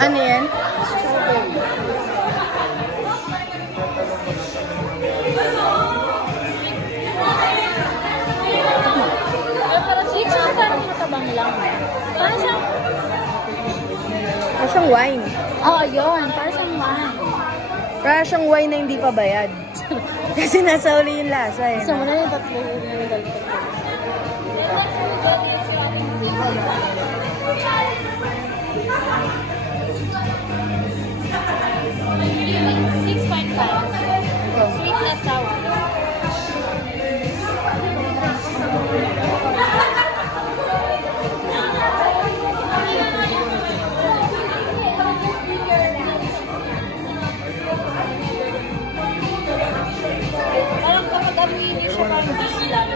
Ano yan? Pero sweet siya, parang matabang lang. Parang siyang... Parang siyang wine. Oo, yun. Parang siyang wine. Parang siyang wine na hindi pa bayad. Kasi nasa uli yung lasa eh. Gusto mo na yung tatlo yung nilagay. Sweet na sour. Parang kapag amoy niyo siya parang busy lang.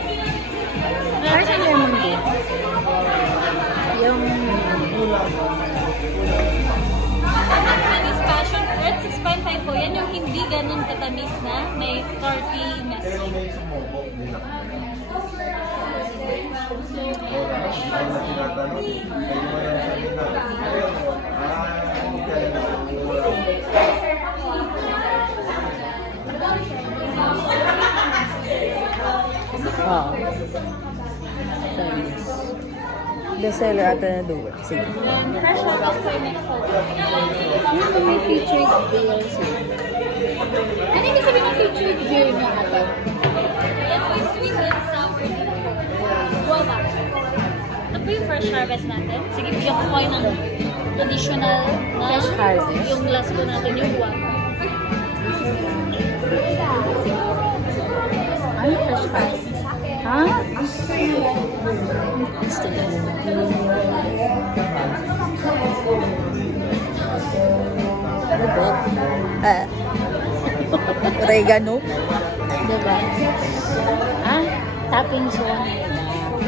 Parang siyang lemon tea. Yung... Spanish passion fruit, 6.5 po. Yan yung hindi ganun katamis na. May tortiness. Oo. Bestseller ata na duwa. Sige. Fresh off po yung next one. Ano may featured beers? Ano yung sabi ng featured beer niya ate? Yan po yung sweet and sour. Guava. Ano po yung fresh harvest natin? Sige, bigyan ko kayo ng traditional na Fresh harvest? Yung glass ko natin, yung guava. Ano fresh harvest? Ha? Gusto niya. Ano ba? Oregano? Diba? Ah, toppings one.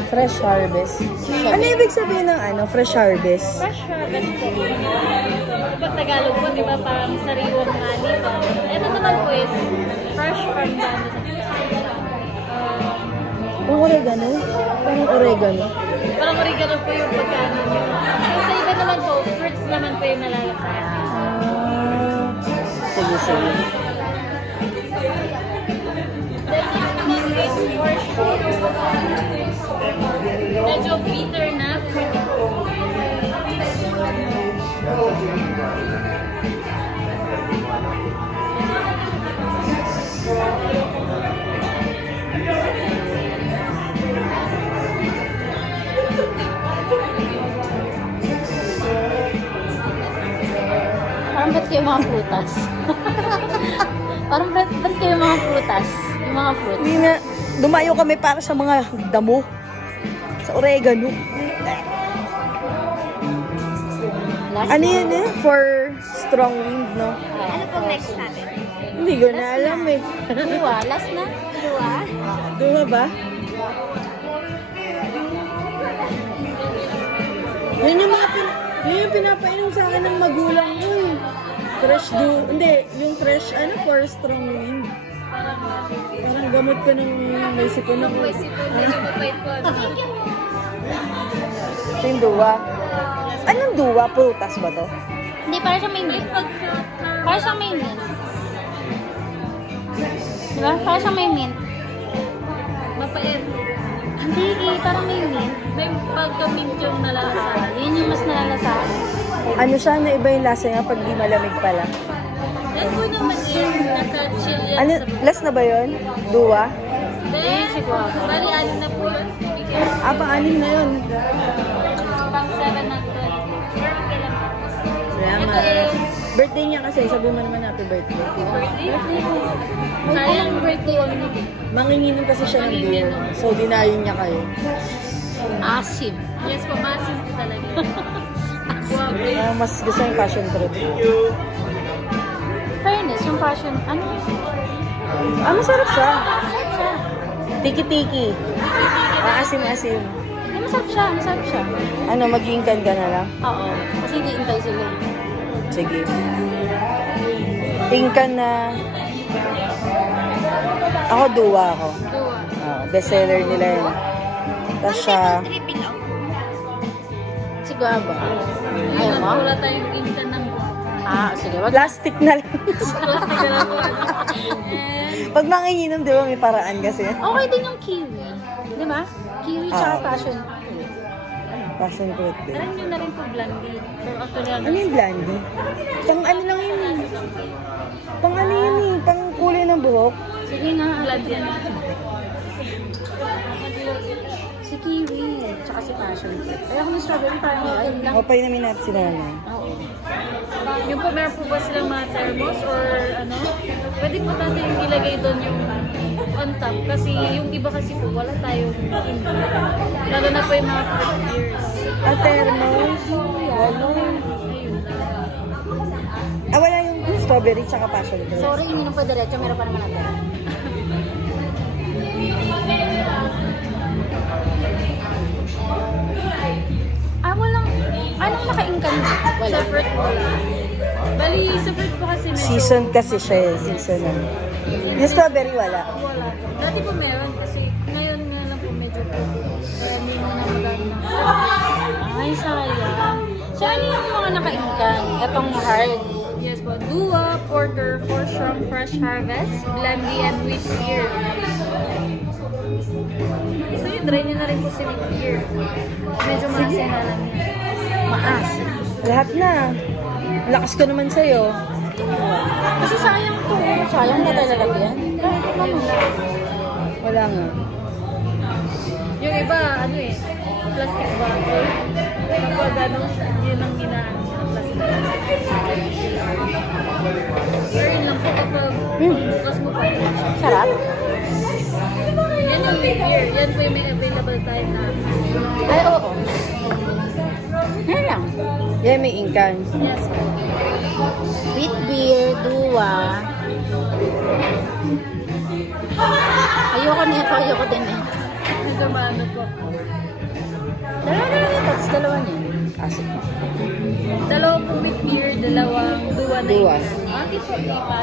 Fresh harvest. Ano ibig sabihin ng ano? Fresh harvest? Fresh harvest po. Kapag Tagalog po, di ba parang sariwang mali pa. Ito naman po is fresh from the Ang oregano? Parang oregano? parang oregano po yung pagkaano nyo. Yung sa iba naman po, fruits naman po yung nalalasahan. Sige, sige. Then next naman is for medyo bitter na fruity po. Parang ba't kayo mga prutas? Parang ba't kayo mga prutas? Yung mga fruits. Hindi na, dumayo kami para sa mga damo. Sa oregano. Last Ano yun eh? For strong wind, no? Ano pong next natin? Hindi ko na alam eh. Dua. Last na? Dua. Duma ba? Yun yung mga yun yung pinapainom sa akin ng magulang ko eh. Fresh hindi, yung fresh for strong wind. Parang gamot ko ng may sipon ako. May sipon na yung mabait ko. Ito yung duwa. Anong duwa? Prutas ba to? Hindi, para siyang may mint. Para siyang may mint. Diba? Para siyang may mint. Mapait. Hindi, parang may mint. May pagka-mint yung nalalasahan. Yun yung mas nalalasahan. Ano siya na iba yung lasa niya pag di malamig pala? Yan po naman is naka-chill yan Ano, last na ba yun? Duwa? Then, bali, anin na po yun. Pang-anim na yun. Pang-7 na po. Pero okay lang. Salamat. Ito is Birthday niya kasi, sabi mo naman happy birthday. birthday. Sayang birthday on me. Manginginom kasi siya ng beer. So, dinayin niya kayo. Asim. Yes po, masim po talaga. Mas gusto yung passion fruit. Fairness, yung passion, ano? Masarap siya. Masarap siya. Tiki-tiki. Asim-asim. Masarap siya, masarap siya. Ano, mag-iingkan ka na lang? Oo, kasi hihintay sila. Sige. Tingkan na. Ako, duwa ako. Duwa. Bestseller nila yun. Tapos siya... Si Guava. Ayaw mo? Wala tayong pinta ng Sige. Wag. Plastic na lang. Plastic na lang po. Pag manginginom, di ba, may paraan kasi. Okay din yung kiwi. Di ba? Kiwi tsaka passion. Passion fruit din. Alam nyo na rin po blondie. Pero actually, Ano yung blondie? Pang ano lang yun eh. Pang ano yun eh. Pang kulay ng buhok. Sige nga. blondie yan. Si kiwi. Tsaka si passion. Kaya kung strawberry parang ayun lang. O, namin natin sila na. Oo. Yung po, meron po ba silang mga thermos or ano? Pwede po natin ilagay doon yung on top. Kasi yung iba kasi po, wala tayong hindi. Lalo na po yung mga fruit beers. Thermos. Wala. Wala yung strawberry tsaka passion fruit. Sorry, ininom pa diretso. Meron pa naman natin. Walang... Anong naka-ingkan mo? Wala. Sa fruit po. Bali, sa fruit po kasi medyo... Season kasi siya eh. Season na. Yung strawberry wala. Wala. Dati po meron kasi ngayon nga lang po medyo po. Kaya hindi mo na maganda. Ay, sayang. So, ano yung mga naka-ingkan? Etong hard. Yes po. Dua, Porter, 4 Strong Fresh Harvest, Blondie, and Wheat Beer. So yun, try nyo na rin po si Wheat Beer. Medyo maasa na lang yan. Maas. Lahat na. Lakas ko naman sa'yo. Kasi sayang to. Sayang na talaga yan. Kahit ano. Wala nga. Yung iba, ano eh, plastic bottle. Kapag ano, yun ang ginaan. Plastic. Pero yun lang po kapag bukas mo pa yun. Sarap. Yan yung Wheat Beer. Yan po yung may available tayo na. Ay, oo. Yan lang. Yeah, may ingkan. Yes po. Wheat beer, dua. Ayoko nito, ayoko din eh. Medyo maano po. Dalawa yung touch, dalawa niya. Asik. Dalawang po Wheat Beer, dalawang Dua na Dua. yun. Ah, di po, di pa.